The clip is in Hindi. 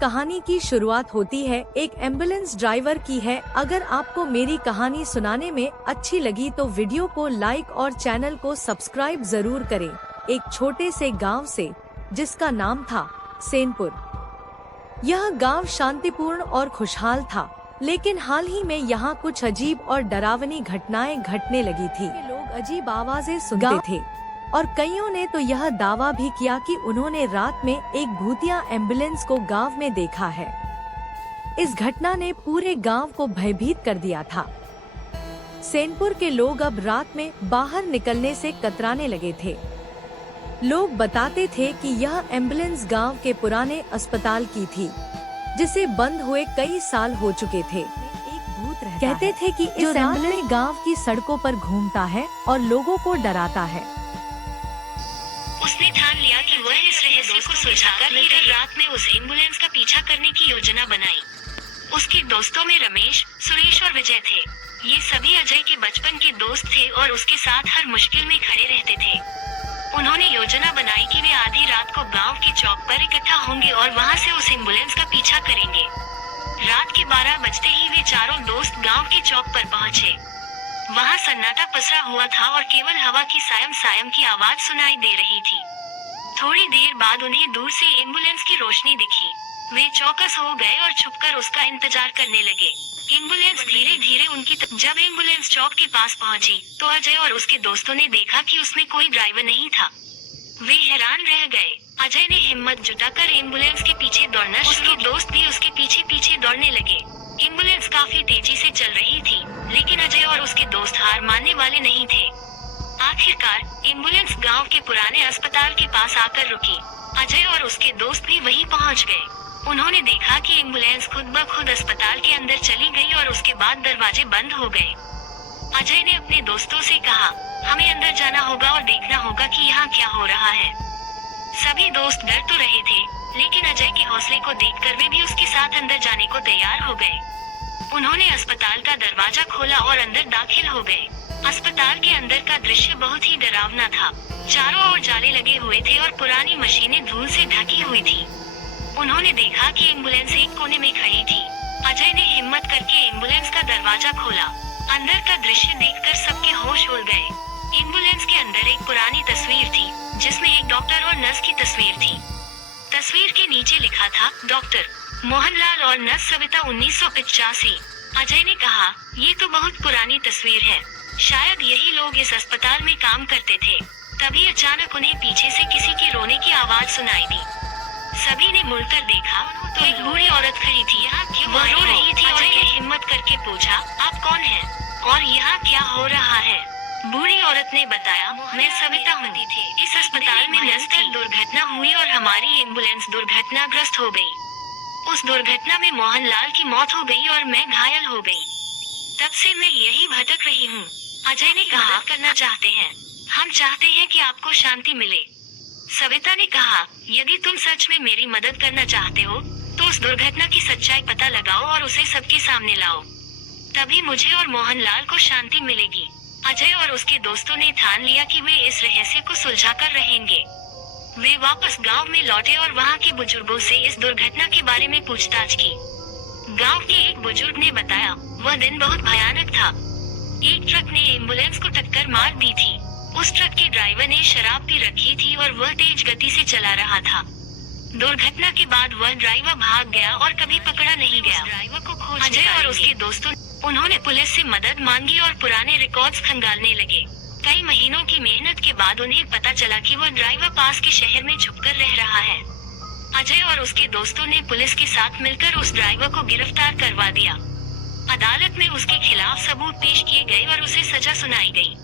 कहानी की शुरुआत होती है एक एम्बुलेंस ड्राइवर की है। अगर आपको मेरी कहानी सुनाने में अच्छी लगी तो वीडियो को लाइक और चैनल को सब्सक्राइब जरूर करें। एक छोटे से गांव से, जिसका नाम था सेनपुर। यह गांव शांतिपूर्ण और खुशहाल था, लेकिन हाल ही में यहाँ कुछ अजीब और डरावनी घटनाएं घटने लगी थी। लोग अजीब आवाजें सुनते थे और कईयों ने तो यह दावा भी किया कि उन्होंने रात में एक भूतिया एम्बुलेंस को गांव में देखा है। इस घटना ने पूरे गांव को भयभीत कर दिया था। सेनपुर के लोग अब रात में बाहर निकलने से कतराने लगे थे। लोग बताते थे कि यह एम्बुलेंस गांव के पुराने अस्पताल की थी, जिसे बंद हुए कई साल हो चुके थे। एक भूत कहते थे कि इस एम्बुलेंस गांव की सड़कों पर घूमता है और लोगों को डराता है। उसने ठान लिया कि वह इस रहस्य को सुलझाकर लेकर रात में उस एम्बुलेंस का पीछा करने की योजना बनाई। उसके दोस्तों में रमेश, सुरेश और विजय थे। ये सभी अजय के बचपन के दोस्त थे और उसके साथ हर मुश्किल में खड़े रहते थे। उन्होंने योजना बनाई कि वे आधी रात को गांव के चौक पर इकट्ठा होंगे और वहां से उस एम्बुलेंस का पीछा करेंगे। रात के 12 बजते ही वे चारों दोस्त गांव के चौक पर पहुंचे। वहां सन्नाटा पसरा हुआ था और केवल हवा की सायम सायम की आवाज सुनाई दे रही थी। थोड़ी देर बाद उन्हें दूर से एम्बुलेंस की रोशनी दिखी। वे चौकस हो गए और छुपकर उसका इंतजार करने लगे। एम्बुलेंस धीरे धीरे जब एम्बुलेंस चौक के पास पहुंची, तो अजय और उसके दोस्तों ने देखा कि उसमें कोई ड्राइवर नहीं था। वे हैरान रह गए। अजय ने हिम्मत जुटाकर एम्बुलेंस के पीछे दौड़ना, उसके दोस्त भी उसके पीछे पीछे दौड़ने लगे। एम्बुलेंस काफी तेजी से चल रही थी, लेकिन अजय और उसके दोस्त हार मानने वाले नहीं थे। आखिरकार एम्बुलेंस गांव के पुराने अस्पताल के पास आकर रुकी। अजय और उसके दोस्त भी वहीं पहुंच गए। उन्होंने देखा कि एम्बुलेंस खुद ब खुद अस्पताल के अंदर चली गई और उसके बाद दरवाजे बंद हो गए। अजय ने अपने दोस्तों से कहा, हमें अंदर जाना होगा और देखना होगा कि यहाँ क्या हो रहा है। सभी दोस्त डर तो रहे थे, लेकिन अजय के हौसले को देखकर वे भी उसके साथ अंदर जाने को तैयार हो गए। उन्होंने अस्पताल का दरवाजा खोला और अंदर दाखिल हो गए। अस्पताल के अंदर का दृश्य बहुत ही डरावना था। चारों ओर जाले लगे हुए थे और पुरानी मशीनें धूल से ढकी हुई थी। उन्होंने देखा कि एम्बुलेंस एक कोने में खड़ी थी। अजय ने हिम्मत करके एम्बुलेंस का दरवाजा खोला। अंदर का दृश्य देखकर सबके होश उड़ गए। एम्बुलेंस के अंदर एक पुरानी तस्वीर थी, जिसमें एक डॉक्टर और नर्स की तस्वीर थी। तस्वीर के नीचे लिखा था, डॉक्टर मोहनलाल और नर्स सविता 1985। अजय ने कहा, ये तो बहुत पुरानी तस्वीर है। शायद यही लोग इस अस्पताल में काम करते थे। तभी अचानक उन्हें पीछे से किसी के रोने की आवाज सुनाई दी। सभी ने मुड़कर देखा तो एक बूढ़ी औरत खड़ी थी। यहाँ क्यों वह रो रही थी? अजय ने हिम्मत करके पूछा, आप कौन हैं और यहाँ क्या हो रहा है? बूढ़ी औरत ने बताया, मैं सविता हूँ। इस अस्पताल में नर्स की दुर्घटना हुई और हमारी एम्बुलेंस दुर्घटनाग्रस्त हो गई। उस दुर्घटना में मोहनलाल की मौत हो गई और मैं घायल हो गई। तब से मैं यही भटक रही हूँ। अजय ने कहा, करना चाहते हैं, हम चाहते हैं कि आपको शांति मिले। सविता ने कहा, यदि तुम सच में मेरी मदद करना चाहते हो, तो उस दुर्घटना की सच्चाई पता लगाओ और उसे सबके सामने लाओ। तभी मुझे और मोहनलाल को शांति मिलेगी। अजय और उसके दोस्तों ने ठान लिया कि वे इस रहस्य को सुलझाकर रहेंगे। वे वापस गांव में लौटे और वहां के बुजुर्गों से इस दुर्घटना के बारे में पूछताछ की। गांव के एक बुजुर्ग ने बताया, वह दिन बहुत भयानक था। एक ट्रक ने एम्बुलेंस को टक्कर मार दी थी। उस ट्रक के ड्राइवर ने शराब पी रखी थी और वह तेज गति से चला रहा था। दुर्घटना के बाद वह ड्राइवर भाग गया और कभी पकड़ा नहीं गया। ड्राइवर को खोज अजय और उसके दोस्तों उन्होंने पुलिस से मदद मांगी और पुराने रिकॉर्ड्स खंगालने लगे। कई महीनों की मेहनत के बाद उन्हें पता चला कि वह ड्राइवर पास के शहर में छुपकर रह रहा है। अजय और उसके दोस्तों ने पुलिस के साथ मिलकर उस ड्राइवर को गिरफ्तार करवा दिया। अदालत में उसके खिलाफ सबूत पेश किए गए और उसे सजा सुनाई गई।